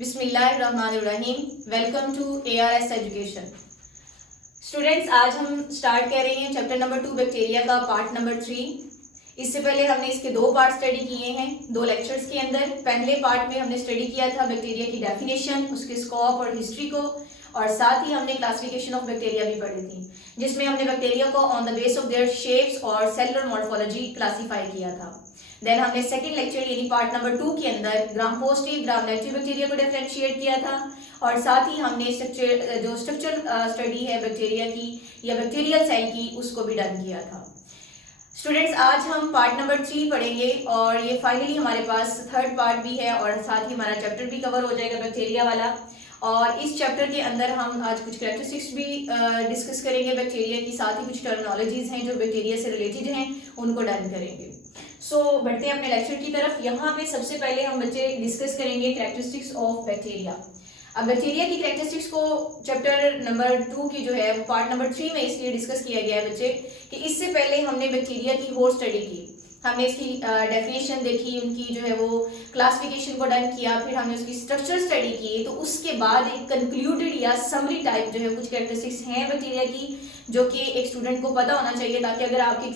बिस्मिल्लाहिर्रहमानिर्रहीम। Welcome to ARS education. Students, आज हम स्टार्ट कर रहे हैं चैप्टर नंबर 2 बैक्टीरिया का पार्ट नंबर 3। इससे पहले हमने इसके दो पार्ट स्टडी किए हैं दो लेक्चर्स के अंदर। पहले पार्ट में हमने स्टडी किया था बैक्टीरिया की डेफिनेशन, उसके स्कोप और हिस्ट्री को, और साथ ही हमने क्लासिफिकेशन ऑफ बैक्टीरिया भी पढ़ी थी, जिसमें हमने बैक्टीरिया को on the base of their shapes और सेलुलर मॉर्फोलॉजी क्लासीफाई किया था। देन हमने सेकंड लेक्चर यानी पार्ट नंबर 2 के अंदर gram positive gram negative bacteria को डिफरेंशिएट किया था, और साथ ही हमने स्ट्रक्चर स्टडी है बैक्टीरिया की या बैक्टीरियल सेल की, उसको भी डन किया था। स्टूडेंट्स, आज हम पार्ट नंबर 3 पढ़ेंगे और ये फाइनली हमारे पास थर्ड पार्ट भी है, और साथ ही हमारा चैप्टर भी कवर हो जाएगा बैक्टीरिया वाला। और इस चैप्टर के अंदर हम आज कुछ कैरेक्टरिस्टिक्स भी डिस्कस करेंगे बैक्टीरिया की, साथ ही कुछ टर्मिनोलॉजीज हैं जो बैक्टीरिया से रिलेटेड हैं, उनको डन करेंगे। सो बढ़ते हैं अपने लेक्चर की तरफ। यहाँ पे सबसे पहले हम बच्चे डिस्कस करेंगे कैरेक्टरिस्टिक्स ऑफ बैक्टीरिया। अब बैक्टीरिया की कैरेक्टरिस्टिक्स को चैप्टर नंबर 2 की जो है पार्ट नंबर 3 में इसलिए डिस्कस किया गया है बच्चे कि इससे पहले हमने बैक्टीरिया की होर स्टडी की, हमने इसकी डेफिनेशन देखी, उनकी जो है वो क्लासिफिकेशन को डन किया, फिर हमने उसकी स्ट्रक्चर स्टडी की। तो उसके बाद एक कंक्लूडेड या समरी टाइप जो है कुछ कैरेक्टरिस्टिक्स हैं बैक्टीरिया की जो कि एक स्टूडेंट को पता होना चाहिए, ताकि अगर आपके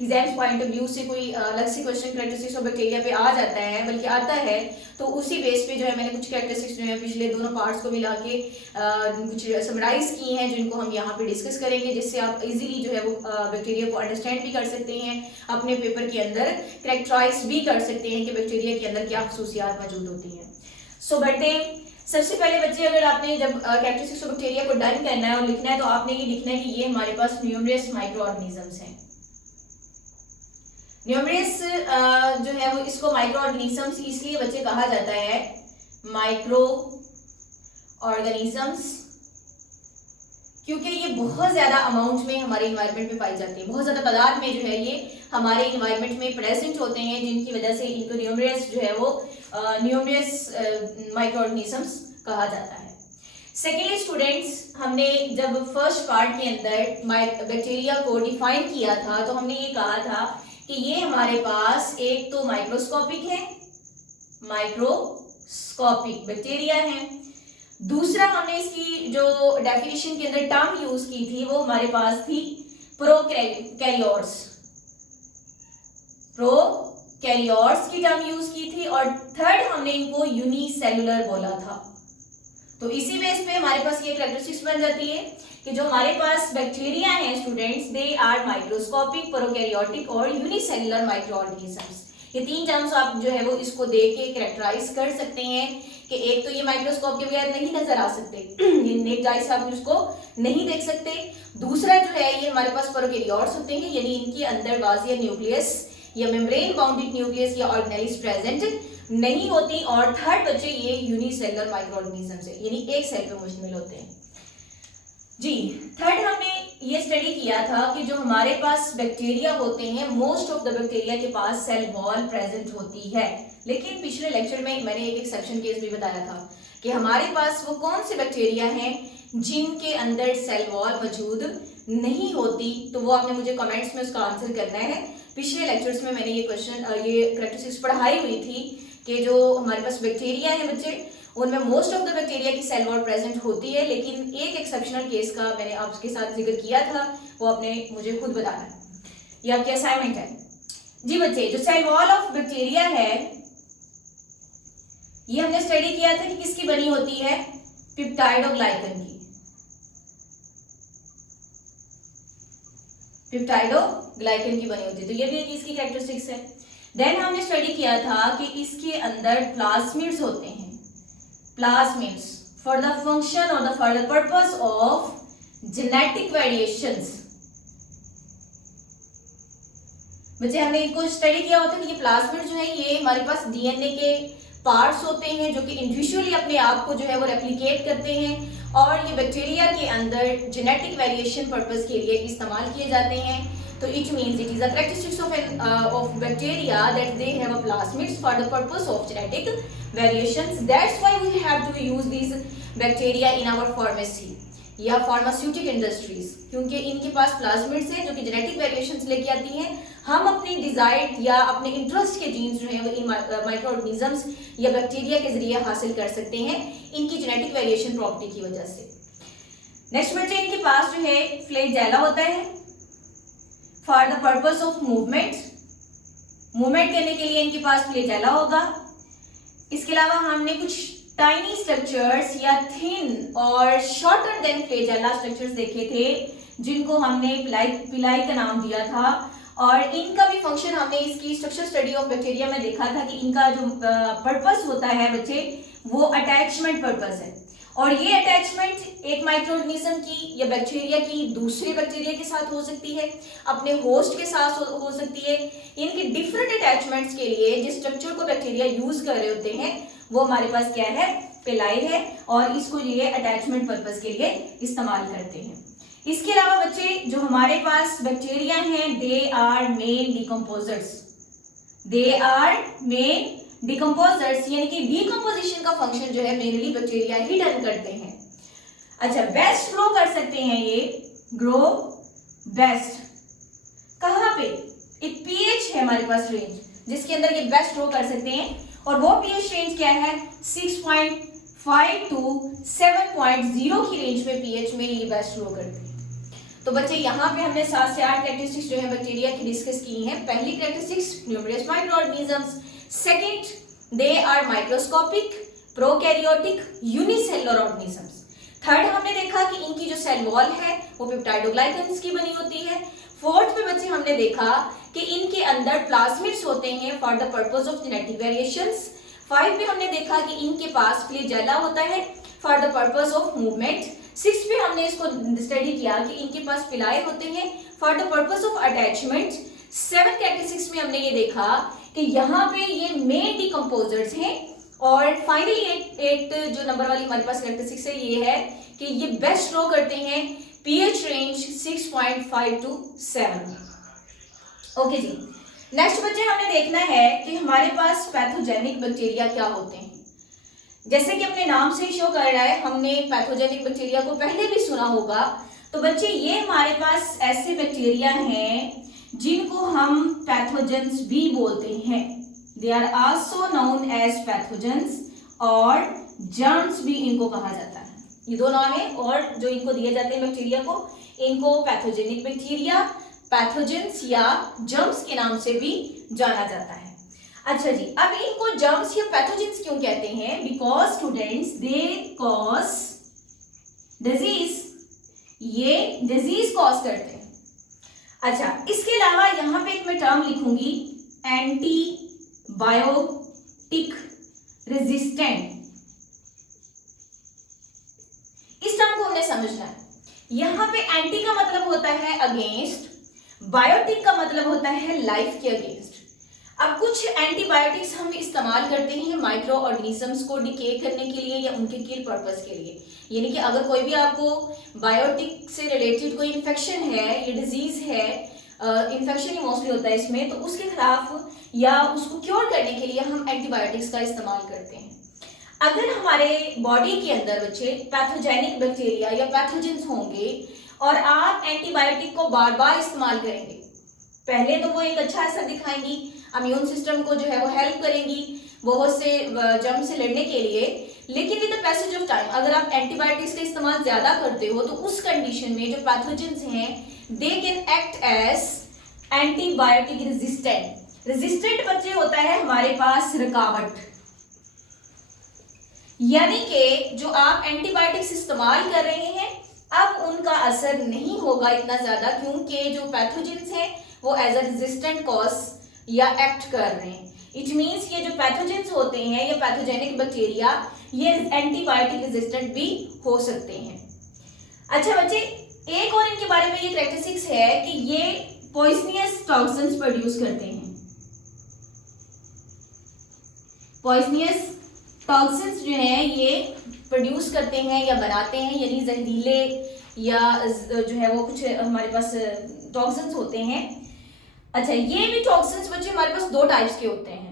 एग्जाम्स पॉइंट ऑफ व्यू से कोई अलग से क्वेश्चन कैरेक्टरिस्टिक्स ऑफ बैक्टीरिया पे आ जाता है, बल्कि आता है, तो उसी बेस पे जो है मैंने कुछ कैरेक्टरिस्टिक्स जो है पिछले दोनों पार्ट्स को मिला के कुछ समराइज की हैं, जिनको हम यहाँ पे डिस्कस करेंगे, जिससे आप इजीली जो है वो बैक्टीरिया को अंडरस्टैंड भी कर सकते हैं, अपने पेपर के अंदर कैरेक्टराइज भी कर सकते हैं कि बैक्टीरिया के अंदर क्या खसूसियात मौजूद होती हैं। सो बढ़ते हैं। सबसे पहले बच्चे, अगर आपने जब कैरेक्टरिस्टिक्स ऑफ बैक्टीरिया को डन करना है और लिखना है, तो आपने ये लिखना है कि ये हमारे पास न्यूमरस माइक्रो ऑर्गेनिजम्स हैं। न्यूमरस जो है वो इसको माइक्रो ऑर्गेनिजम्स इसलिए बच्चे कहा जाता है, माइक्रो ऑर्गेनिजम्स, क्योंकि ये बहुत ज्यादा अमाउंट में हमारे इन्वायरमेंट में पाई जाती है, बहुत ज्यादा तादाद में जो है ये हमारे इन्वायरमेंट में प्रेजेंट होते हैं, जिनकी वजह से इनको न्यूमरस जो है वो न्यूमरस माइक्रो ऑर्गेनिजम्स कहा जाता है। सेकेंडली स्टूडेंट्स, हमने जब फर्स्ट पार्ट के अंदर बैक्टीरिया को डिफाइन किया था, तो हमने ये कहा था कि ये हमारे पास एक तो माइक्रोस्कोपिक है, माइक्रोस्कोपिक बैक्टीरिया है। दूसरा, हमने इसकी जो डेफिनेशन के अंदर टर्म यूज की थी वो हमारे पास थी प्रोकैरियोट्स, प्रोकैरियोट्स की टर्म यूज की थी, और थर्ड हमने इनको यूनिसेलुलर बोला था। तो इसी बेस पे हमारे पास ये कैरेक्टरिस्टिक्स बन जाती है कि जो हमारे पास बैक्टीरिया हैं students, they are microscopic, prokaryotic और यूनिसेलुलर माइक्रो ऑर्गेनिजम्स। ये तीन टर्म्स आप जो है वो इसको देख के कैरेक्टराइज कर सकते हैं कि एक तो ये माइक्रोस्कोप के बगैर नहीं नजर आ सकते, ये नेक्ड आई से आप उसको नहीं देख सकते। दूसरा जो है ये हमारे पास प्रोकैरियोट्स होते हैं, यानी इनके अंदर बाज़ या न्यूक्लियस या मेम्ब्रेन बाउंडेड न्यूक्लियस या ऑर्गेनेल्स प्रेजेंट नहीं होती। और थर्ड बच्चे ये यूनिसेलुलर माइक्रो ऑर्गेनिजम्स है, यानी एक सेल पे मुश्तमिल होते हैं जी। थर्ड हमने ये स्टडी किया था कि जो हमारे पास बैक्टीरिया होते हैं, मोस्ट ऑफ द बैक्टीरिया के पास सेल वॉल प्रेजेंट होती है, लेकिन पिछले लेक्चर में मैंने एक एक्सेप्शन केस भी बताया था कि हमारे पास वो कौन से बैक्टीरिया हैं जिनके अंदर सेल वॉल मौजूद नहीं होती। तो वो आपने मुझे कमेंट्स में उसका आंसर करना है। पिछले लेक्चर्स में मैंने ये कैरेक्टरिस्टिक्स पढ़ाई हुई थी कि जो हमारे पास बैक्टीरिया है बच्चे, उनमें मोस्ट ऑफ द बैक्टीरिया की सेल वॉल प्रेजेंट होती है, लेकिन एक एक्सेप्शनल केस का मैंने आपके साथ जिक्र किया था, वो आपने मुझे खुद बताना है, ये आपकी असाइनमेंट है जी बच्चे। जो सेल वॉल ऑफ बैक्टीरिया है, ये हमने स्टडी किया था कि किसकी बनी होती है, पेप्टाइडोग्लाइकन की, पेप्टाइडोग्लाइकन की बनी होती है। तो ये भी एक इसकी कैरेक्टरिस्टिक्स है। देन हमने स्टडी किया था कि इसके अंदर प्लाज्मिड्स होते हैं, प्लाज्मिड्स फॉर द फंक्शन और for the purpose of genetic variations. बच्चे हमने इनको स्टडी किया होता है कि ये प्लाज्मिड जो है ये हमारे पास डीएनए के पार्ट्स होते हैं जो कि इंडिविजुअली अपने आप को जो है वो रेप्लिकेट करते हैं, और ये बैक्टीरिया के अंदर जेनेटिक वेरिएशन पर्पस के लिए इस्तेमाल किए जाते हैं। तो it means it is a characteristics of bacteria that they have a plasmids for the purpose of genetic variations. That's why we have to use this bacteria in our pharmacy. या pharmaceutic industries, क्योंकि इनके पास plasmids हैं जो कि genetic variations लेके आती हैं। हम अपनी डिजायर्ड या अपने इंटरेस्ट के जीन्स जो हैं वो इन माइक्रो ऑर्गेनिजम्स या बैक्टीरिया के जरिए हासिल कर सकते हैं इनकी जेनेटिक वेरिएशन प्रॉपर्टी की वजह से। नेक्स्ट बच्चे, इनके पास जो है फ्लैजेला होता है for the purpose of movement करने के लिए इनके पास फ्लैजेला होगा। इसके अलावा हमने कुछ टाइनी स्ट्रक्चर्स या थिन और शॉर्टर देन फ्लैजेला स्ट्रक्चर्स देखे थे जिनको हमने पिलाई का नाम दिया था, और इनका भी फंक्शन हमने इसकी स्ट्रक्चर स्टडी ऑफ बैक्टीरिया में देखा था कि इनका जो पर्पस होता है बच्चे वो अटैचमेंट पर्पस है, और ये अटैचमेंट एक माइक्रो ऑर्गेनिज्म की या बैक्टीरिया की दूसरे बैक्टीरिया के साथ हो सकती है, अपने होस्ट के साथ हो सकती है। इनके डिफरेंट अटैचमेंट्स के लिए जिस स्ट्रक्चर को बैक्टीरिया यूज कर रहे होते हैं वो हमारे पास क्या है, पिलाई है, और इसको ये अटैचमेंट पर्पस के लिए इस्तेमाल करते हैं। इसके अलावा बच्चे जो हमारे पास बैक्टीरिया हैं दे आर मेन डिकम्पोजर्स, यानी कि डीकम्पोजिशन का फंक्शन जो है मेनली बैक्टीरिया ही डन करते हैं। अच्छा, बेस्ट ग्रो कर सकते हैं ये, ग्रो बेस्ट कहाँ पे, एक पीएच है हमारे पास रेंज जिसके अंदर ये बेस्ट ग्रो कर सकते हैं, और वो पीएच रेंज क्या है 6.5 to 7.0 की रेंज में पीएच में ये बेस्ट ग्रो करते हैं। तो बच्चे यहाँ पे हमने 7 से 8 कैरेक्टरिस्टिक्स जो है बैक्टीरिया की डिस्कस की हैं। पहली characteristics, numerous micro organisms. Second, they are microscopic, prokaryotic, unicellular organisms. Third, हमने देखा कि इनकी जो सेल वॉल है वो पेप्टाइडोग्लाइकन्स की बनी होती है। फोर्थ पे बच्चे हमने देखा कि इनके अंदर प्लाज्मिड्स होते हैं for the purpose of genetic variations. 5 पे हमने देखा कि इनके पास फ्लैजेला होता है for the purpose of movement. 6 पे हमने इसको स्टडी किया कि इनके पास पिलाई होते हैं for the purpose of attachment. 7 characteristics में हमने ये देखा कि यहाँ पे ये मेन डिकम्पोजर्स हैं, और फाइनली 8 जो नंबर वाली हमारे पास कैरेक्टरिस्टिक्स है ये है कि ये बेस्ट ग्रो करते हैं पीएच रेंज 6.5 to 7। ओके जी, नेक्स्ट बच्चे हमने देखना है कि हमारे पास पैथोजेनिक बैक्टीरिया क्या होते हैं। जैसे कि अपने नाम से ही शो कर रहा है, हमने पैथोजेनिक बैक्टीरिया को पहले भी सुना होगा। तो बच्चे ये हमारे पास ऐसे बैक्टीरिया हैं जिनको हम पैथोजेंस भी बोलते हैं। They are also known as pathogens, और जर्म्स भी इनको कहा जाता है। ये दो नाम है, और जो इनको दिए जाते हैं बैक्टीरिया को, इनको पैथोजेनिक बैक्टीरिया, पैथोजेंस या जर्म्स के नाम से भी जाना जाता है। अच्छा जी, अब इनको जर्म्स या पैथोजेंस क्यों कहते हैं? Because students they cause disease, ये डिजीज कॉज करते हैं। अच्छा, इसके अलावा यहां पे एक मैं टर्म लिखूंगी, एंटीबायोटिक रेजिस्टेंट। इस टर्म को हमने समझना है। यहां पे एंटी का मतलब होता है अगेंस्ट, बायोटिक का मतलब होता है लाइफ के अगेंस्ट। अब कुछ एंटीबायोटिक्स हम इस्तेमाल करते हैं माइक्रो ऑर्गेनिजम्स को डिके करने के लिए या उनके किल पर्पस के लिए, यानी कि अगर कोई भी आपको बायोटिक से रिलेटेड कोई इन्फेक्शन है या डिजीज है, इन्फेक्शन ही मोस्टली होता है इसमें, तो उसके खिलाफ या उसको क्योर करने के लिए हम एंटीबायोटिक्स का इस्तेमाल करते हैं। अगर हमारे बॉडी के अंदर बच्चे पैथोजेनिक बैक्टीरिया या पैथोजेंस होंगे और आप एंटीबायोटिक को बार बार इस्तेमाल करेंगे, पहले तो वो एक अच्छा असर दिखाएंगी, इम्यून सिस्टम को जो है वो हेल्प करेंगी बहुत से जर्म से लड़ने के लिए, लेकिन with the passage of time अगर आप एंटीबायोटिक्स का इस्तेमाल ज्यादा करते हो तो उस कंडीशन में जो पैथोजेंस हैं they can act as antibiotic resistant बच्चे होता है हमारे पास रुकावट, यानी कि जो आप एंटीबायोटिक्स इस्तेमाल कर रहे हैं अब उनका असर नहीं होगा इतना ज्यादा, क्योंकि जो पैथोजेंस हैं वो एज अ रेजिस्टेंट कॉज या एक्ट कर रहे हैं। इट मीन्स ये जो पैथोजेंस होते हैं या पैथोजेनिक बैक्टीरिया ये एंटीबायोटिक रेजिस्टेंट भी हो सकते हैं। अच्छा बच्चे, एक और इनके बारे में ये कैरेक्टरिस्टिक्स है कि ये पॉइजनियस टॉक्सिन्स प्रोड्यूस करते हैं। पॉइजनियस टॉक्सिन्स जो हैं ये प्रोड्यूस करते हैं या बनाते हैं, यानी जहरीले या जो है वो कुछ हमारे पास टॉक्सिन्स होते हैं। अच्छा, ये भी टॉक्सिन्स बच्चे हमारे पास दो टाइप्स के होते हैं।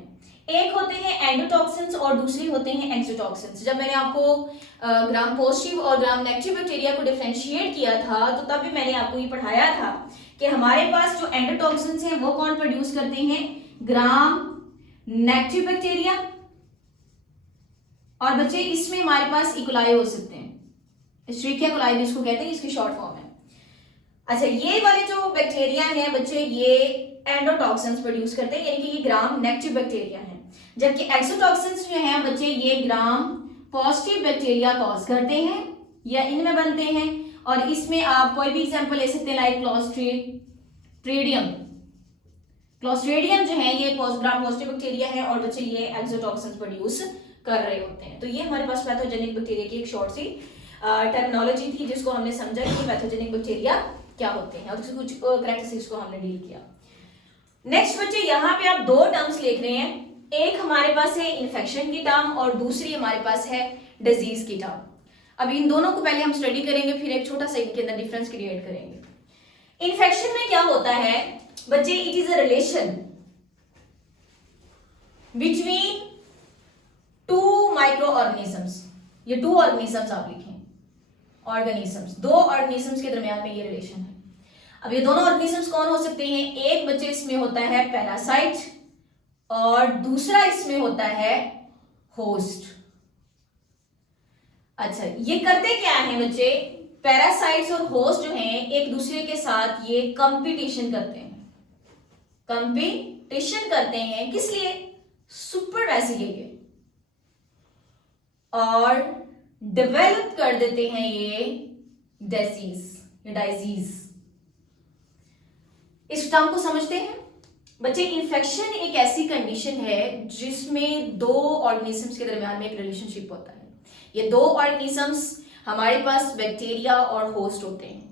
एक होते हैं एंडोटॉक्सिन्स और दूसरी होते हैं एक्सोटॉक्सिन्स। जब मैंने आपको ग्राम पॉजिटिव और ग्राम नेगेटिव बैक्टीरिया को डिफरेंशिएट किया था तो तब भी मैंने आपको ये पढ़ाया था कि हमारे पास जो एंडोटॉक्सिन्स हैं वो कौन प्रोड्यूस करते हैं, ग्राम नेगेटिव बैक्टीरिया, और बच्चे इसमें हमारे पास इकोलाई हो सकते हैं, एस्चेरिचिया कोलाई भी इसको कहते हैं, इसकी शॉर्ट फॉर्म है। अच्छा, ये वाले जो बैक्टीरिया हैं बच्चे ये एंडोटॉक्सिन्स प्रोड्यूस करते हैं, यानी कि ये ग्राम नेगेटिव बैक्टीरिया हैं, जबकि एक्सोटॉक्सिन्स जो हैं बच्चे ये ग्राम पॉजिटिव बैक्टीरिया कॉज करते हैं या इनमें बनते हैं। और इसमें आप कोई भी एग्जांपल ले सकते हैं, लाइक क्लोस्ट्रीडियम। क्लोस्ट्रीडियम जो है ये ग्राम पॉजिटिव बैक्टीरिया है और बच्चे ये एक्सोटॉक्सिन्स प्रोड्यूस कर रहे होते हैं। तो ये हमारे पास पैथोजेनिक बैक्टीरिया की एक शॉर्ट सी टर्मिनोलॉजी थी जिसको हमने समझा कि पैथोजेनिक बैक्टीरिया क्या होते हैं और उसके कुछ कैरेक्टरिस्टिक्स को हमने डील किया। नेक्स्ट बच्चे यहाँ पे आप दो टर्म्स लिख रहे हैं, एक हमारे पास है इन्फेक्शन की टर्म और दूसरी हमारे पास है डिजीज की टर्म। अब इन दोनों को पहले हम स्टडी करेंगे, फिर एक छोटा सा इनके अंदर डिफरेंस क्रिएट करेंगे। इन्फेक्शन में क्या होता है बच्चे, it is a relation between two micro organisms. ये टू ऑर्गेनिजम्स आप लिखें, ऑर्गेनिजम्स, दो ऑर्गेनिजम्स के दरमियान में ये रिलेशन है। अब ये दोनों ऑर्गेनिजम्स कौन हो सकते हैं, एक बच्चे इसमें होता है पैरासाइट और दूसरा इसमें होता है होस्ट। अच्छा, ये करते क्या है बच्चे, पैरासाइट्स और होस्ट जो हैं एक दूसरे के साथ ये कंपटीशन करते हैं। कंपटीशन करते हैं किस लिए, सुपरमेसी के लिए, और डेवलप कर देते हैं ये डिजीज। इस टर्म को समझते हैं बच्चे। इन्फेक्शन एक ऐसी कंडीशन है जिसमें दो ऑर्गेनिजम्स के दरमियान में एक रिलेशनशिप होता है। ये दो ऑर्गेनिजम्स हमारे पास बैक्टीरिया और होस्ट होते हैं।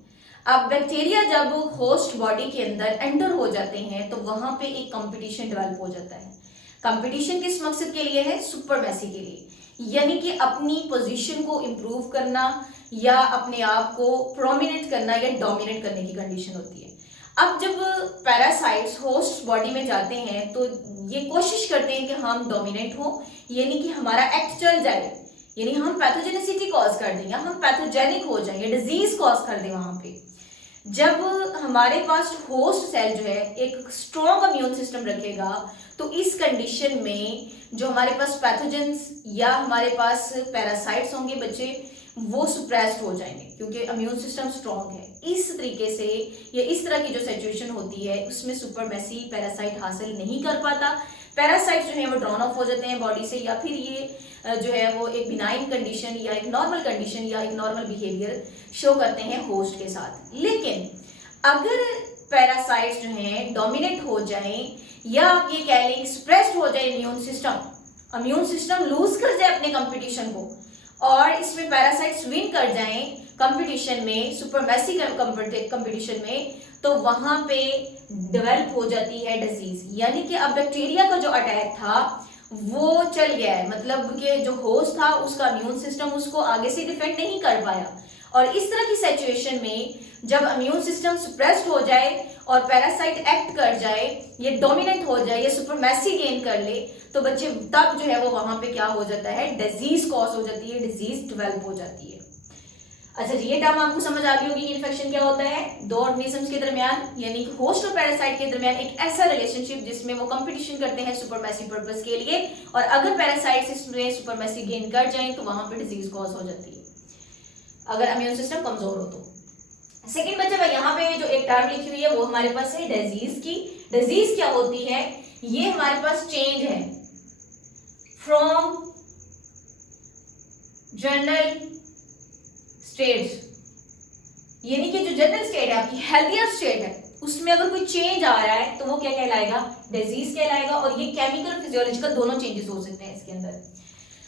अब बैक्टीरिया जब होस्ट बॉडी के अंदर एंटर हो जाते हैं तो वहां पे एक कंपटीशन डेवलप हो जाता है। कंपटीशन किस मकसद के लिए है, सुपरमेसी के लिए, यानी कि अपनी पोजीशन को इंप्रूव करना या अपने आप को प्रोमिनेंट करना या डोमिनेट करने की कंडीशन होती है। अब जब पैरासाइट्स होस्ट बॉडी में जाते हैं तो ये कोशिश करते हैं कि हम डोमिनेंट हो, यानी कि हमारा एक्ट चल जाए, यानी हम पैथोजेनिसिटी कॉज कर दें या हम पैथोजेनिक हो जाएंगे, डिजीज कॉज कर दें वहां पे। जब हमारे पास होस्ट सेल जो है एक स्ट्रॉन्ग इम्यून सिस्टम रखेगा तो इस कंडीशन में जो हमारे पास पैथोजेंस या हमारे पास पैरासाइट्स होंगे बच्चे वो सुप्रेस्ड हो जाएंगे क्योंकि इम्यून सिस्टम स्ट्रॉन्ग है। इस तरीके से या इस तरह की जो सिचुएशन होती है उसमें सुपरमेसी पैरासाइट हासिल नहीं कर पाता। पैरासाइट जो है वो ड्रॉन ऑफ हो जाते हैं बॉडी से, या फिर ये जो है वो एक बिनाइन कंडीशन या एक नॉर्मल कंडीशन या एक नॉर्मल बिहेवियर शो करते हैं होस्ट के साथ। लेकिन अगर पैरासाइट्स जो हैं डोमिनेट हो जाएं या आप ये कह लें सप्रेस्ड हो जाए इम्यून सिस्टम लूज कर जाए अपने कंपटीशन को और इसमें पैरासाइट्स विन कर जाएं कंपटीशन में, सुपरमेसी कंपटीशन में, तो वहां पे डेवलप हो जाती है डिजीज। यानी कि अब बैक्टीरिया का जो अटैक था वो चल गया है, मतलब कि जो होस्ट था उसका इम्यून सिस्टम उसको आगे से डिफेंड नहीं कर पाया। और इस तरह की सिचुएशन में जब इम्यून सिस्टम सप्रेस्ड हो जाए और पैरासाइट एक्ट कर जाए, ये डोमिनेंट हो जाए, ये सुपरमेसी गेन कर ले, तो बच्चे तब जो है वो वहां पे क्या हो जाता है, डिजीज कॉज हो जाती है, डिजीज डेवलप हो जाती है। अच्छा जी, ये टर्म आपको समझ आ गई होगी कि इन्फेक्शन क्या होता है, दो ऑर्गेनिजम्स के दरमियान यानी कि होस्ट और पैरासाइट के दरमियान एक ऐसा रिलेशनशिप जिसमें वो कंपटीशन करते हैं सुपरमेसी पर्पस के लिए, और अगर पैरासाइट्स इसमें सुपरमेसी गेन कर जाएं तो वहां पे डिजीज कॉज हो जाती है अगर इम्यून सिस्टम कमजोर हो तो। सेकेंड बच्चे भाई यहाँ पे जो एक टर्म लिखी हुई है वो हमारे पास है डिजीज की। डिजीज क्या होती है, ये हमारे पास चेंज है फ्रॉम जनरल स्टेट, यानी कि जो जनरल स्टेट है आपकी हेल्थियर स्टेट है उसमें अगर कोई चेंज आ रहा है तो वो क्या कहलाएगा, डिजीज कहलाएगा। और ये केमिकल फिजियोलॉजिकल दोनों चेंजेस हो सकते हैं इसके अंदर।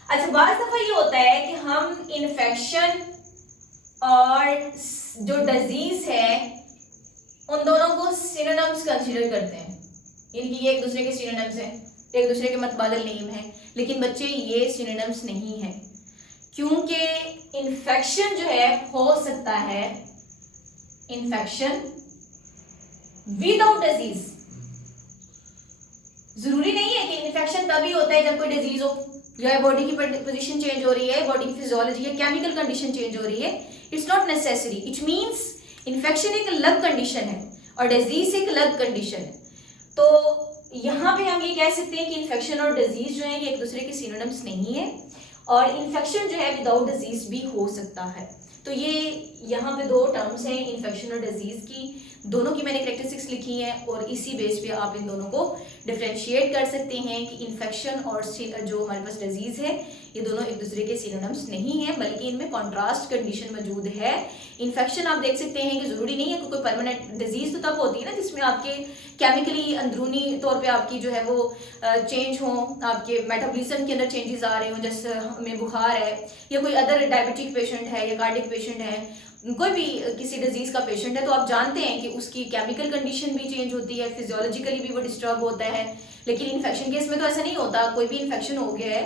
अच्छा, बार दफा ये होता है कि हम इन्फेक्शन और जो डिजीज है उन दोनों को सिनोनिम्स कंसीडर करते हैं, यानी कि ये एक दूसरे के सिनोनिम्स हैं, एक दूसरे के मतबादल नेम है, लेकिन बच्चे ये सिनोनिम्स नहीं है क्योंकि इन्फेक्शन जो है हो सकता है इन्फेक्शन विदाउट डिजीज, जरूरी नहीं है कि इन्फेक्शन तभी होता है जब कोई डिजीज हो, जो है बॉडी की पोजीशन चेंज हो रही है, बॉडी की फिजियोलॉजी या केमिकल कंडीशन चेंज हो रही है। It's not necessary. It means infection एक अलग कंडीशन है और डिजीज एक अलग कंडीशन है। तो यहाँ पे हम ये कह सकते हैं कि इन्फेक्शन और डिजीज जो है ये एक दूसरे के सिनोनिम्स नहीं है, और इन्फेक्शन जो है विदाउट डिजीज भी हो सकता है। तो ये यहाँ पे दो टर्म्स हैं इन्फेक्शन और डिजीज की, दोनों की मैंने कैरेक्टरिस्टिक्स लिखी हैं और इसी बेस पे आप इन दोनों को डिफरेंशिएट कर सकते हैं कि इन्फेक्शन और जो हमारे पास डिजीज है ये दोनों एक दूसरे के सिनोनिम्स नहीं है, बल्कि इनमें कॉन्ट्रास्ट कंडीशन मौजूद है। इन्फेक्शन आप देख सकते हैं कि जरूरी नहीं है कि कोई परमानेंट, डिजीज तो तब होती है ना जिसमें आपके केमिकली अंदरूनी तौर पे आपकी जो है वो चेंज हो, आपके मेटाबॉलिज्म के अंदर चेंजेस आ रहे हो, जैसे हमें बुखार है या कोई अदर डायबिटिक पेशेंट है या कार्डिक पेशेंट है, कोई भी किसी डिजीज का पेशेंट है, तो आप जानते हैं कि उसकी केमिकल कंडीशन भी चेंज होती है, फिजियोलॉजिकली भी वो डिस्टर्ब होता है। लेकिन इन्फेक्शन केस में तो ऐसा नहीं होता। कोई भी इन्फेक्शन हो गया है,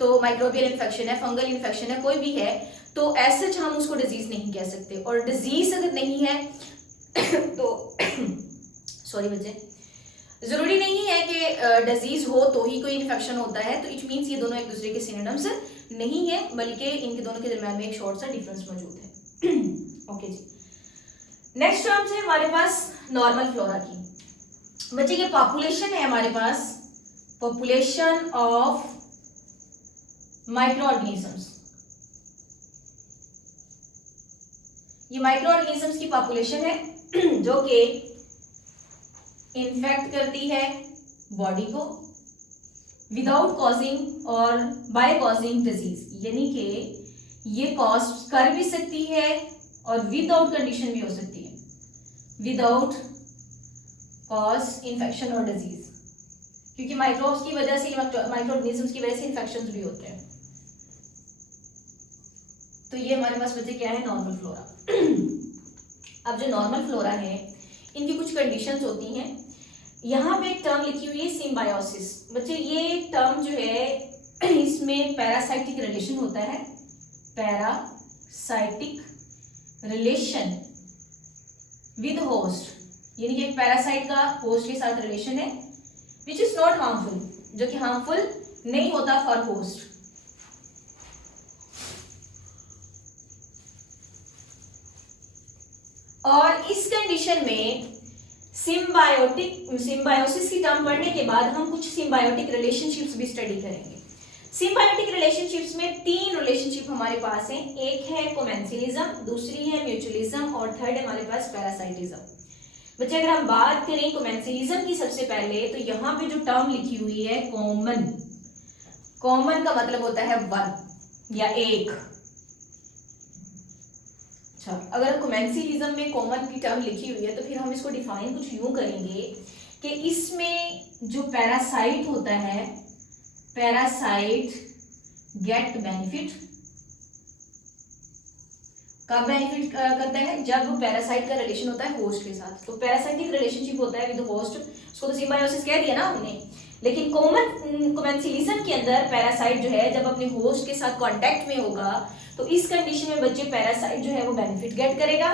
तो माइक्रोबियल इन्फेक्शन है, फंगल इन्फेक्शन है, कोई भी है, तो ऐसे हम उसको डिजीज नहीं कह सकते। और डिजीज अगर नहीं है तो सॉरी बच्चे, जरूरी नहीं है कि डिजीज हो तो ही कोई इन्फेक्शन होता है। तो इट मींस ये दोनों एक दूसरे के सिनोनिम्स नहीं है, बल्कि इनके दोनों के दरम्यान में एक शॉर्ट सा डिफरेंस मौजूद है। ओके जी, नेक्स्ट टर्म्स है हमारे पास नॉर्मल फ्लोरा की। बच्चे ये पॉपुलेशन है हमारे पास, पॉपुलेशन ऑफ माइक्रो ऑर्गेनिजम्स। ये माइक्रो ऑर्गेनिजम्स की पॉपुलेशन है जो कि इन्फेक्ट करती है बॉडी को विदाउट कॉजिंग और बाय कॉजिंग डिजीज, यानी कि ये कॉज कर भी सकती है और विदाउट कंडीशन भी हो सकती है, विदाउट कॉज इन्फेक्शन और डिजीज, क्योंकि माइक्रोब्स की वजह से, माइक्रो ऑर्गेनिजम्स की वजह से इन्फेक्शंस भी होते हैं। तो ये हमारे पास बच्चे क्या है, नॉर्मल फ्लोरा। अब जो नॉर्मल फ्लोरा है इनकी कुछ कंडीशंस होती हैं। यहाँ पे एक टर्म लिखी हुई है सिम्बायोसिस। बच्चे ये टर्म जो है इसमें पैरासाइटिक रिलेशन होता है, पैरासाइटिक रिलेशन विद होस्ट, यानी कि एक पैरासाइट का होस्ट के साथ रिलेशन है, विच इज नॉट हार्मफुल, जो कि हार्मफुल नहीं होता फॉर होस्ट। और इस कंडीशन में सिम्बायोसिस की टर्म पढ़ने के बाद हम कुछ सिम्बायोटिक रिलेशनशिप्स भी स्टडी करेंगे। सिम्बायोटिक रिलेशनशिप्स में तीन रिलेशनशिप हमारे पास हैं। एक है कोमेंसिलिज्म, दूसरी है म्यूचुअलिज्म और थर्ड है हमारे पास पैरासाइटिज्म। बच्चे अगर हम बात करें कोमेंसिलिज्म की सबसे पहले, तो यहाँ पे जो टर्म लिखी हुई है कॉमन, कॉमन का मतलब होता है वन या एक। अच्छा, अगर कोमेंसिलिज्म में कॉमन की टर्म लिखी हुई है तो फिर हम इसको डिफाइन कुछ यूं करेंगे कि इसमें जो पैरासाइट होता है, पैरासाइट गेट बेनिफिट, कब बेनिफिट करता है, जब पैरासाइट का रिलेशन होता है होस्ट के साथ। तो पैरासाइटिक रिलेशनशिप होता है विद होस्ट, उसको तो सिम्बायोसिस कह दिया ना हमने। लेकिन कॉमन कोमेंसिलिज्म के अंदर पैरासाइट जो है जब अपने होस्ट के साथ कांटेक्ट में होगा, तो इस कंडीशन में बच्चे पैरासाइट जो है वो बेनिफिट गेट करेगा,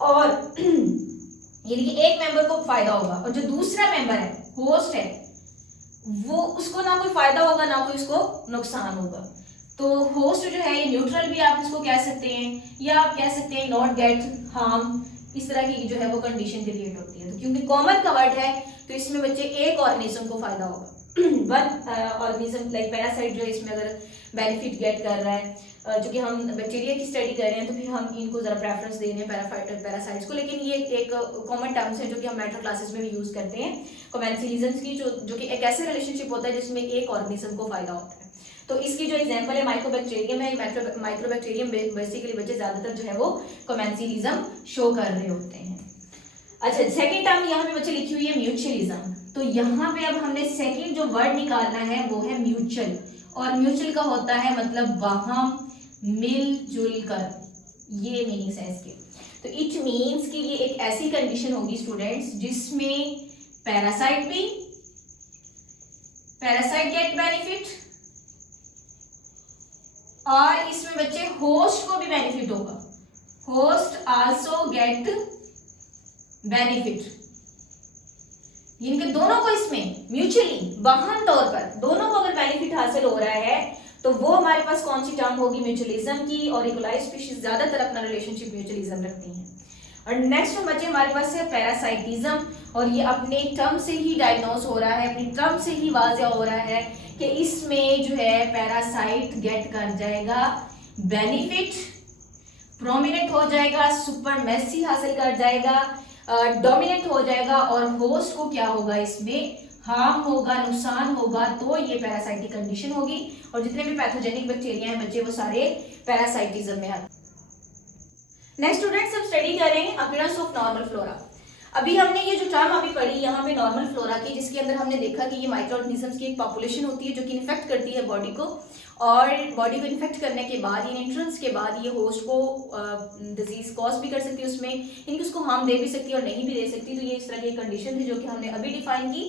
और यानी कि एक मेंबर को फायदा होगा और जो दूसरा मेंबर है होस्ट है वो उसको ना कोई फायदा होगा ना कोई उसको नुकसान होगा। तो होस्ट जो है ये न्यूट्रल भी आप इसको कह सकते हैं, या आप कह सकते हैं नॉट गेट हार्म, इस तरह की जो है वो कंडीशन क्रिएट होती है। तो क्योंकि कॉमन का वर्ड है तो इसमें बच्चे एक ऑर्गेनिज्म को फायदा होगा, वन ऑर्गेनिज्म लाइक पैरासाइट जो है इसमें अगर बेनिफिट गेट कर रहा है, जो कि हम बैक्टीरिया की स्टडी कर रहे हैं तो फिर हम इनको जरा प्रेफरेंस दे रहे हैं पैरासाइट्स को। लेकिन ये एक कॉमन टर्म्स है जो कि हम मेट्रो क्लासेस में भी यूज करते हैं कोमेंसिलिज्म की, जो कि एक ऐसे रिलेशनशिप होता है जिसमें एक ऑर्गेनिज्म को फायदा होता है। तो इसकी जो एग्जांपल है माइक्रोबैक्टीरियम है, माइक्रोबैक्टीरियम बेसिकली बच्चे ज्यादातर जो है वो कोमेंसिलिज्म शो कर रहे होते हैं। अच्छा, सेकेंड टर्म यहाँ पे बच्चे लिखी हुई है म्यूचुअलिज्म। तो यहाँ पे अब हमने सेकेंड जो वर्ड निकालना है वो है म्यूचुअल, और म्यूचुअल का होता है मतलब बाहम मिलजुल कर, ये मीनिंग्स है इसके। तो इट मीन्स कि ये एक ऐसी कंडीशन होगी स्टूडेंट्स जिसमें पैरासाइट गेट बेनिफिट, और इसमें बच्चे होस्ट को भी बेनिफिट होगा, होस्ट आल्सो गेट बेनिफिट। इनके दोनों को इसमें म्यूचुअली वाहन तौर पर दोनों को अगर बेनिफिट हासिल हो रहा है तो वो हमारे पास कौन सी टर्म होगी, म्यूचुअलिज्म की। और इक्वलाइज्ड स्पीशीज ज्यादातर अपना रिलेशनशिप म्यूचुअलिज्म रखती हैं। और नेक्स्ट बच्चे हमारे पास है पैरासाइटिज्म, और ये अपने टर्म से ही डायग्नोज हो रहा है, अपनी टर्म से ही वाज़ेह हो रहा है कि इसमें जो है पैरासाइट गेट कर जाएगा बेनिफिट, प्रोमिनेंट हो जाएगा, सुपरमेसी हासिल कर जाएगा, डोमिनेंट हो जाएगा, और होस्ट को क्या होगा, इसमें हार्म होगा, नुकसान होगा। तो ये पैरासाइटिक कंडीशन होगी। और जितने भी पैथोजेनिक बैक्टीरिया हैं बच्चे वो सारे पैरासाइटिज्म में आते हैं। नेक्स्ट स्टूडेंट्स हम स्टडी कर रहे हैं अपीयरेंस ऑफ नॉर्मल फ्लोरा। अभी हमने ये जो टर्म अभी पढ़ी यहाँ पे नॉर्मल फ्लोरा की, जिसके अंदर हमने देखा कि ये माइक्रो ऑर्गेनिजम्स की एक पॉपुलेशन होती है जो कि इन्फेक्ट करती है बॉडी को, और बॉडी को इन्फेक्ट करने के बाद इन एंट्रेंस के बाद ये होस्ट को डिजीज कॉज भी कर सकती है, उसमें इनकी उसको हार्म दे भी सकती है और नहीं भी दे सकती। तो ये इस तरह की कंडीशन थी जो कि हमने अभी डिफाइन की।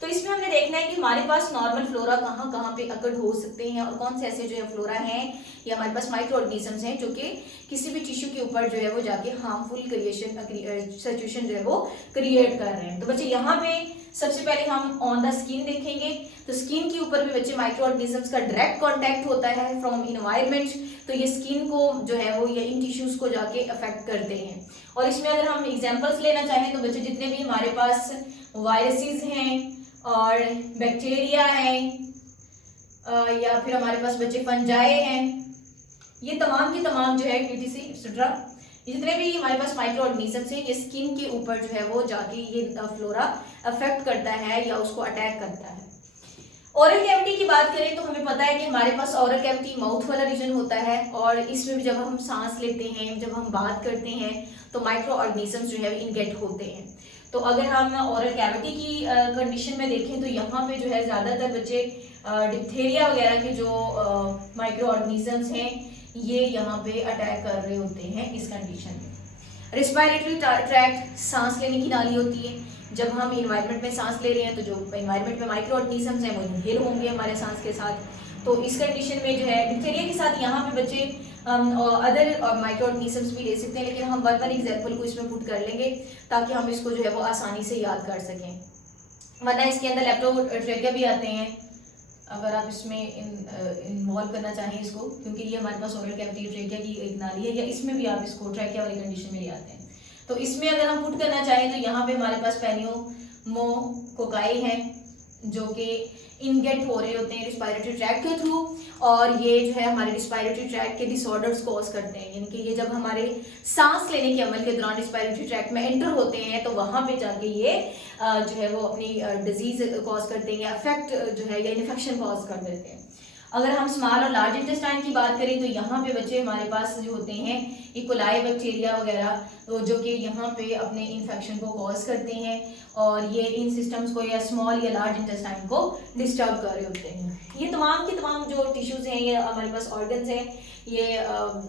तो इसमें हमने देखना है कि हमारे पास नॉर्मल फ्लोरा कहाँ कहाँ पे अकर्ड हो सकते हैं और कौन से ऐसे जो है फ्लोरा हैं या हमारे पास माइक्रो ऑर्गेनिजम्स हैं जो कि किसी भी टिश्यू के ऊपर जो है वो जाके हार्मफुल सिचुएशन जो है वो क्रिएट कर रहे हैं। तो बच्चे यहाँ पे सबसे पहले हम ऑन द स्किन देखेंगे। तो स्किन के ऊपर भी बच्चे माइक्रो ऑर्गेनिजम्स का डायरेक्ट कॉन्टैक्ट होता है फ्रॉम इन्वायरमेंट, तो ये स्किन को जो है वो या इन टिश्यूज को जाके अफेक्ट करते हैं। और इसमें अगर हम एग्जांपल्स लेना चाहें तो बच्चे जितने भी हमारे पास वायरसेस हैं और बैक्टीरिया हैं या फिर हमारे पास बच्चे फंजाई हैं, ये तमाम की तमाम जो है टीटीसी एक्सेट्रा जितने भी हमारे पास माइक्रो ऑर्गेनिजम्स हैं ये स्किन के ऊपर जो है वो जाके ये फ्लोरा अफेक्ट करता है या उसको अटैक करता है। ओरल कैविटी की बात करें तो हमें पता है कि हमारे पास ओरल कैविटी माउथ वाला रीजन होता है, और इसमें भी जब हम सांस लेते हैं, जब हम बात करते हैं तो माइक्रो ऑर्गेनिजम्स जो है इनगेट होते हैं। तो अगर हम ओरल कैविटी की कंडीशन में देखें तो यहाँ पे जो है ज़्यादातर बच्चे डिप्थेरिया वगैरह के जो माइक्रो ऑर्गेनिजम्स हैं ये यहाँ पे अटैक कर रहे होते हैं इस कंडीशन में। रिस्पायरेटरी ट्रैक्ट सांस लेने की नाली होती है। जब हम इन्वायरमेंट में सांस ले रहे हैं तो जो इन्वायरमेंट में माइक्रो ऑर्गेनिजम्स हैं वो इनहेल होंगे हमारे सांस के साथ। तो इस कंडीशन में जो है डिप्थेरिया के साथ यहाँ पे बच्चे अदर माइक्रो ऑर्गेनिजम्स भी ले सकते हैं, लेकिन हम वन एग्जाम्पल को इसमें पुट कर लेंगे ताकि हम इसको जो है वो आसानी से याद कर सकें। वरना इसके अंदर लेप्टोट्रेकिया भी आते हैं अगर आप इसमें इन्वॉल्व करना चाहें इसको, क्योंकि ये हमारे पास ओरल कैविटी ट्रेकिया की एक नाली है, या इसमें भी आप इसको ट्रेकिया वाली कंडीशन में ले आते हैं। तो इसमें अगर हम पुट करना चाहें तो यहाँ पे हमारे पास पेनियोमोकोकाई है जो कि इनगेट हो रहे होते हैं रिस्पायरेटरी ट्रैक्ट के थ्रू, और ये जो है हमारे रिस्पायरेटरी ट्रैक्ट के डिसऑर्डर्स कॉज करते हैं। यानी कि ये जब हमारे सांस लेने के अमल के दौरान रिस्पायरेटरी ट्रैक्ट में एंटर होते हैं तो वहाँ पे जाके ये जो है वो अपनी डिजीज कॉज करते हैं या अफेक्ट जो है या इन्फेक्शन कॉज कर देते हैं। अगर हम स्मॉल और लार्ज इंटेस्टाइन की बात करें तो यहाँ पे बच्चे हमारे पास जो होते हैं इकोलाई बैक्टीरिया वगैरह, तो जो कि यहाँ पे अपने इन्फेक्शन को कॉज करते हैं और ये इन सिस्टम्स को या स्मॉल या लार्ज इंटेस्टाइन को डिस्टर्ब कर रहे होते हैं। ये तमाम के तमाम जो टिश्यूज हैं ये हमारे पास ऑर्गन्स हैं, ये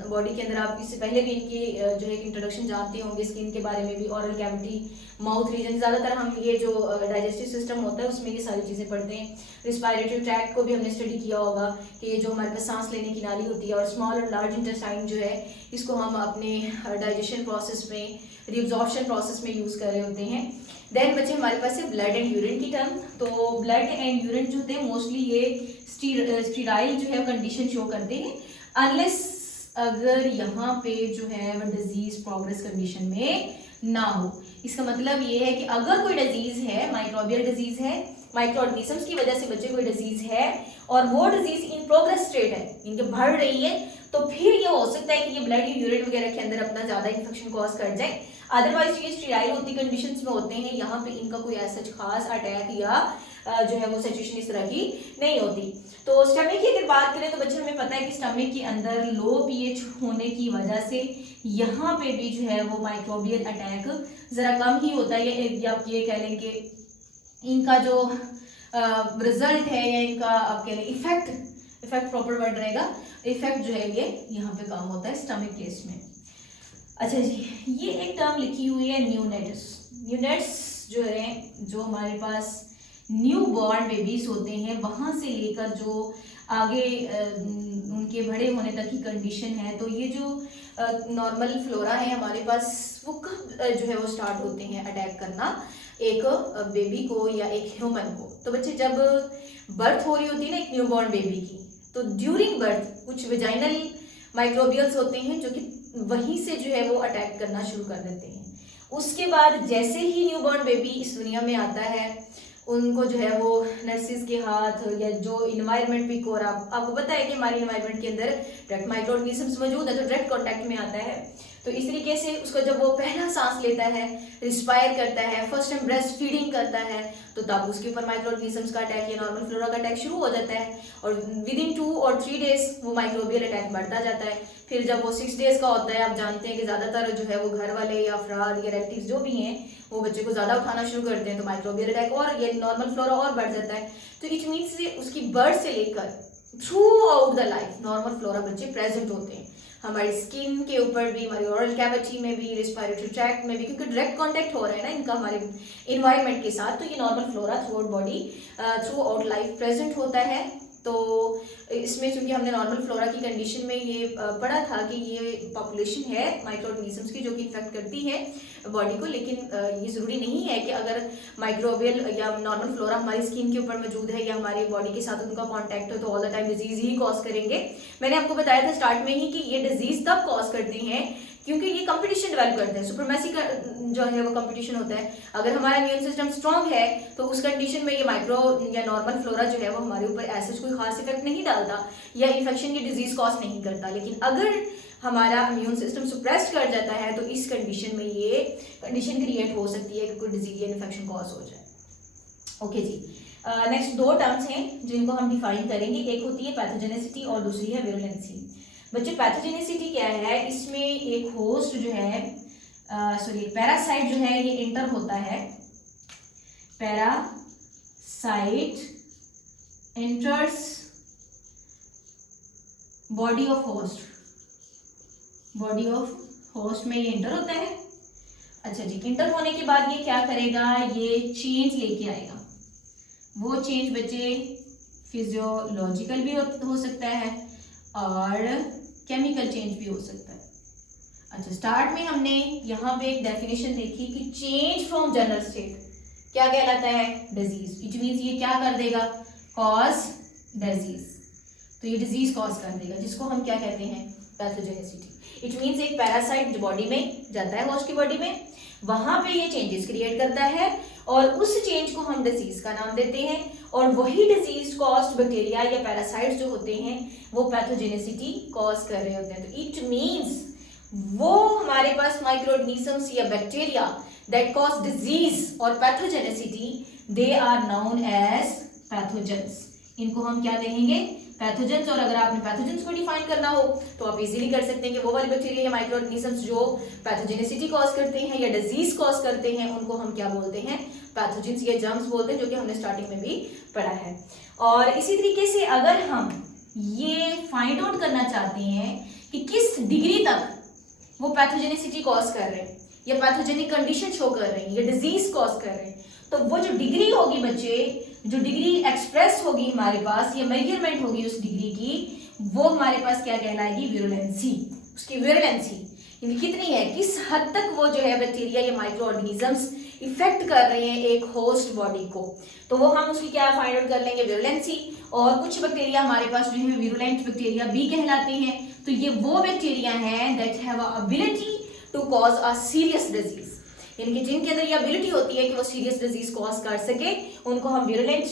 बॉडी के अंदर आप इससे पहले भी इनकी जो है इंट्रोडक्शन जानते होंगे, स्किन के बारे में भी, ओरल कैविटी, माउथ रीजन, ज़्यादातर हम ये जो डाइजेस्टिव सिस्टम होता है उसमें ये सारी चीज़ें पढ़ते हैं। रिस्पायरेटरी ट्रैक्ट को भी हमने स्टडी किया होगा कि ये जो हमारे पास सांस लेने की नाली होती है, और स्मॉल और लार्ज इंटेस्टाइन जो है इसको हम अपने डाइजेशन प्रोसेस में, रिअब्जॉर्प्शन प्रोसेस में यूज़ कर रहे होते हैं। देन बच्चे हमारे पास है ब्लड एंड यूरिन की टर्म। तो ब्लड एंड यूरिन जो होते हैं मोस्टली ये स्टीराइल जो है कंडीशन शो करते हैं, अनलेस अगर यहाँ पे जो है वो डिजीज प्रोग्रेस कंडीशन में ना हो। इसका मतलब ये है कि अगर कोई डिजीज है, माइक्रोबियल डिजीज है, माइक्रो ऑर्गेनिजम्स की वजह से बच्चे कोई डिजीज है और वो डिजीज इन प्रोग्रेस स्टेट है, इनके बढ़ रही है, तो फिर ये हो सकता है कि ये ब्लड यूरिन वगैरह के अंदर अपना ज्यादा इन्फेक्शन कॉज कर जाए। अदरवाइज ये स्टीराइल होती कंडीशंस में होते हैं, यहाँ पे इनका कोई ऐसा खास अटैक या जो है वो सिचुएशन इस तरह की नहीं होती। तो स्टमक की अगर बात करें तो बच्चे हमें पता है कि स्टमक के अंदर लो पीएच होने की वजह से यहाँ पे भी जो है वो माइक्रोबियल अटैक जरा कम ही होता है, या आप ये कह लें कि इनका जो रिजल्ट है या इनका आप कह लें इफेक्ट प्रॉपर वर्ड रहेगा, इफेक्ट जो है ये यहाँ पे कम होता है स्टमक केस में। अच्छा जी, ये एक टर्म लिखी हुई है न्यूनेट्स। न्यूनेट्स जो है जो हमारे पास न्यू बॉर्न बेबीज होते हैं वहाँ से लेकर जो आगे उनके बड़े होने तक की कंडीशन है, तो ये जो नॉर्मल फ्लोरा है हमारे पास वो कब जो है वो स्टार्ट होते हैं अटैक करना, एक बेबी को या एक ह्यूमन को। तो बच्चे जब बर्थ हो रही होती है ना एक न्यूबॉर्न बेबी की, तो ड्यूरिंग बर्थ कुछ वेजाइनल माइक्रोबियल्स होते हैं जो कि वहीं से जो है वो अटैक करना शुरू कर देते हैं। उसके बाद जैसे ही न्यूबॉर्न बेबी इस दुनिया में आता है, उनको जो है वो नर्सिस के हाथ या जो इन्वायरमेंट भी कोरा, आपको पता है कि हमारे इन्वायरमेंट के अंदर डायरेक्ट माइक्रो ऑर्गेनिजम्स मौजूद है, तो डायरेक्ट कॉन्टैक्ट में आता है। तो इस तरीके से उसको जब वो पहला सांस लेता है, रिस्पायर करता है, फर्स्ट टाइम ब्रेस्ट फीडिंग करता है, तो तब उसके ऊपर माइक्रो ऑर्गेनिजम्स का अटैक या नॉर्मल फ्लोरा का अटैक शुरू हो जाता है। और विद इन 2 और 3 डेज वो माइक्रोबियल अटैक बढ़ता जाता है। फिर जब वो 6 डेज का होता है, आप जानते हैं कि ज़्यादातर जो है वो घर वाले या अफराद या रिलेटिव्स जो भी हैं वो बच्चे को ज़्यादा उठाना शुरू करते हैं, तो माइक्रोबियल अटैक और ये नॉर्मल फ्लोरा और बढ़ जाता है। तो इट मीन्स उसकी बर्थ से लेकर through out the life normal flora बच्चे प्रेजेंट होते हैं। हमारी स्किन के ऊपर भी, हमारी ओरल कैविटी में भी, रिस्पायरेटरी ट्रैक्ट में भी, क्योंकि डायरेक्ट कांटेक्ट हो रहा है ना इनका हमारे इन्वायरमेंट के साथ, तो ये normal flora through out body, through out life present होता है। तो इसमें चूंकि हमने नॉर्मल फ्लोरा की कंडीशन में ये पढ़ा था कि ये पॉपुलेशन है माइक्रो ऑर्गेनिजम्स की जो कि इन्फेक्ट करती है बॉडी को, लेकिन ये ज़रूरी नहीं है कि अगर माइक्रोबियल या नॉर्मल फ्लोरा हमारी स्किन के ऊपर मौजूद है या हमारी बॉडी के साथ उनका कॉन्टैक्ट हो तो all the time disease he cause करेंगे। मैंने आपको बताया था स्टार्ट में ही कि ये डिजीज तब कॉज करते हैं क्योंकि ये कंपटीशन डेवलप करते हैं, सुप्रीमेसी का जो है वो कंपटीशन होता है। अगर हमारा इम्यून सिस्टम स्ट्रांग है तो उस कंडीशन में ये माइक्रो या नॉर्मल फ्लोरा जो है वो हमारे ऊपर ऐसे कोई खास इफेक्ट नहीं डालता या इन्फेक्शन की डिजीज कॉज नहीं करता। लेकिन अगर हमारा इम्यून सिस्टम सुप्रेस्ड कर जाता है तो इस कंडीशन में ये कंडीशन क्रिएट हो सकती है कि कोई डिजीज या इन्फेक्शन कॉज हो जाए। ओके जी, नेक्स्ट 2 टर्म्स हैं जिनको हम डिफाइन करेंगे। एक होती है पैथोजेनेसिटी और दूसरी है विरुलेंसी। बच्चे पैथोजेनेसिटी क्या है, इसमें एक होस्ट जो है पैरासाइट जो है ये इंटर होता है। Parasite enters body of host, body of host में ये इंटर होता है। अच्छा जी, इंटर होने के बाद ये क्या करेगा, ये चेंज लेके आएगा। वो चेंज बच्चे फिजियोलॉजिकल भी हो सकता है और केमिकल चेंज भी हो सकता है। अच्छा, स्टार्ट में हमने यहाँ पे एक डेफिनेशन देखी कि चेंज फ्रॉम जनरल स्टेट क्या कहलाता है, डिजीज। इट मीन्स ये क्या कर देगा, कॉज डिजीज। तो ये डिजीज कॉज कर देगा जिसको हम क्या कहते हैं, पैथोजेनेसिटी। इट मीन्स एक पैरासाइट बॉडी में जाता है होस्ट की बॉडी में, वहां पे ये चेंजेस क्रिएट करता है और उस चेंज को हम डिजीज का नाम देते हैं। और वही डिजीज कॉज्ड बैक्टीरिया या पैरासाइट्स जो होते हैं वो पैथोजेनेसिटी कॉज कर रहे होते हैं। तो इट मीन्स वो हमारे पास माइक्रो ऑर्गेनिजम्स या बैक्टीरिया दैट कॉज डिजीज और pathogenicity, they are known as pathogens. इनको हम क्या कहेंगे, पैथोजेंस। और अगर आपने पैथोजेंस को डिफाइन करना हो तो आप इजीली कर सकते हैं कि वो वाले बैक्टीरिया या माइक्रो ऑर्गेनिजम्स जो पैथोजेनेसिटी कॉज करते हैं या डिजीज कॉज करते हैं उनको हम क्या बोलते हैं, पैथोजेंस या जर्म्स बोलते हैं, जो कि हमने स्टार्टिंग में भी पढ़ा है। और इसी तरीके से अगर हम ये फाइंड आउट करना चाहते हैं कि किस डिग्री तक वो पैथोजेनेसिटी कॉज कर रहे हैं या पैथोजेनिक कंडीशन शो कर रहे हैं या डिजीज कॉज कर रहे हैं, तो वो जो डिग्री होगी बच्चे, जो डिग्री एक्सप्रेस होगी हमारे पास या मेजरमेंट होगी उस डिग्री की, वो हमारे पास क्या कहलाएगी, विरुलेंसी। उसकी विरुलेंसी कितनी है, किस हद तक वो जो है बैक्टीरिया या माइक्रो ऑर्गेनिजम्स इफेक्ट कर रहे हैं एक होस्ट बॉडी को, तो वो हम उसकी क्या फाइंड आउट कर लेंगे, विरुलेंसी। और कुछ बैक्टीरिया हमारे पास जो है विरुलेंट बैक्टीरिया भी कहलाते हैं। तो ये वो बैक्टीरिया हैं that have a ability to cause a serious disease, यानी कि जिनके अंदर ये एबिलिटी होती है कि वो सीरियस डिजीज कॉज कर सके, उनको हम विरुलेंट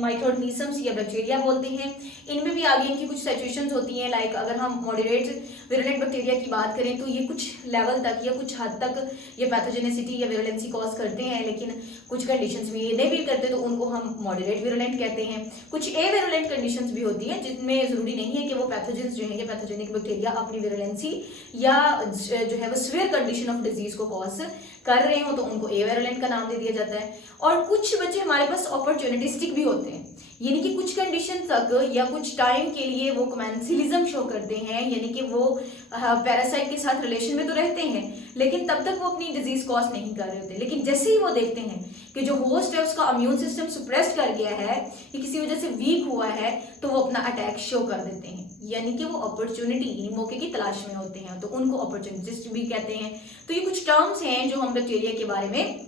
माइक्रो ऑर्गेनिजम्स या बैक्टीरिया बोलते हैं। इनमें भी आगे इनकी कुछ सिचुएशंस होती हैं, लाइक अगर हम मॉडरेट विरुलेंट बैक्टीरिया की बात करें तो ये कुछ लेवल तक या कुछ हद तक ये पैथोजेनेसिटी या विरुलेंसी कॉज करते हैं, लेकिन कुछ कंडीशंस में ये नहीं भी करते तो उनको हम मॉडरेट विरुलेंट कहते हैं। कुछ ए विरुलेंट कंडीशंस भी होती हैं जिनमें जरूरी नहीं है कि वो पैथोजेंस जो है या पैथोजेनिक बैक्टीरिया अपनी विरुलेंसी या जो है वो सीवियर कंडीशन ऑफ डिजीज को कॉज कर रहे हो तो उनको ए विरुलेंट का नाम दे दिया जाता है। और कुछ बच्चे हमारे पास अपॉर्चुनिटिस्टिक भी होते हैं, यानी कि कुछ कंडीशन तक या कुछ टाइम के लिए वो कमेंसिलिज्म शो करते हैं, यानी कि वो पैरासाइट के साथ रिलेशन में तो रहते हैं लेकिन तब तक वो अपनी डिजीज कॉज नहीं कर रहे होते। लेकिन जैसे ही वो देखते हैं कि जो होस्ट है उसका इम्यून सिस्टम सुप्रेस कर गया है कि किसी वजह से वीक हुआ है, तो वो अपना अटैक शो कर देते हैं, यानी कि वो अपॉर्चुनिटी मौके की तलाश में होते हैं, तो उनको अपॉर्चुनिटिस्ट भी कहते हैं। तो ये कुछ टर्म्स हैं जो हम बैक्टीरिया के बारे में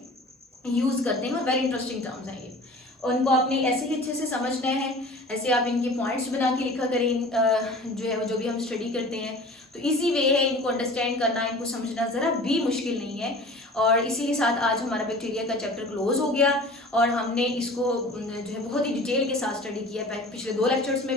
यूज़ करते हैं और वेरी इंटरेस्टिंग टर्म्स हैं ये। उनको आपने ऐसे ही अच्छे से समझना है, ऐसे आप इनके पॉइंट्स बना के लिखा करें, जो है जो भी हम स्टडी करते हैं तो इजी वे है इनको अंडरस्टैंड करना, इनको समझना ज़रा भी मुश्किल नहीं है। और इसी के साथ आज हमारा बैक्टीरिया का चैप्टर क्लोज हो गया और हमने इसको जो है बहुत ही डिटेल के साथ स्टडी किया है। पिछले 2 लेक्चर्स में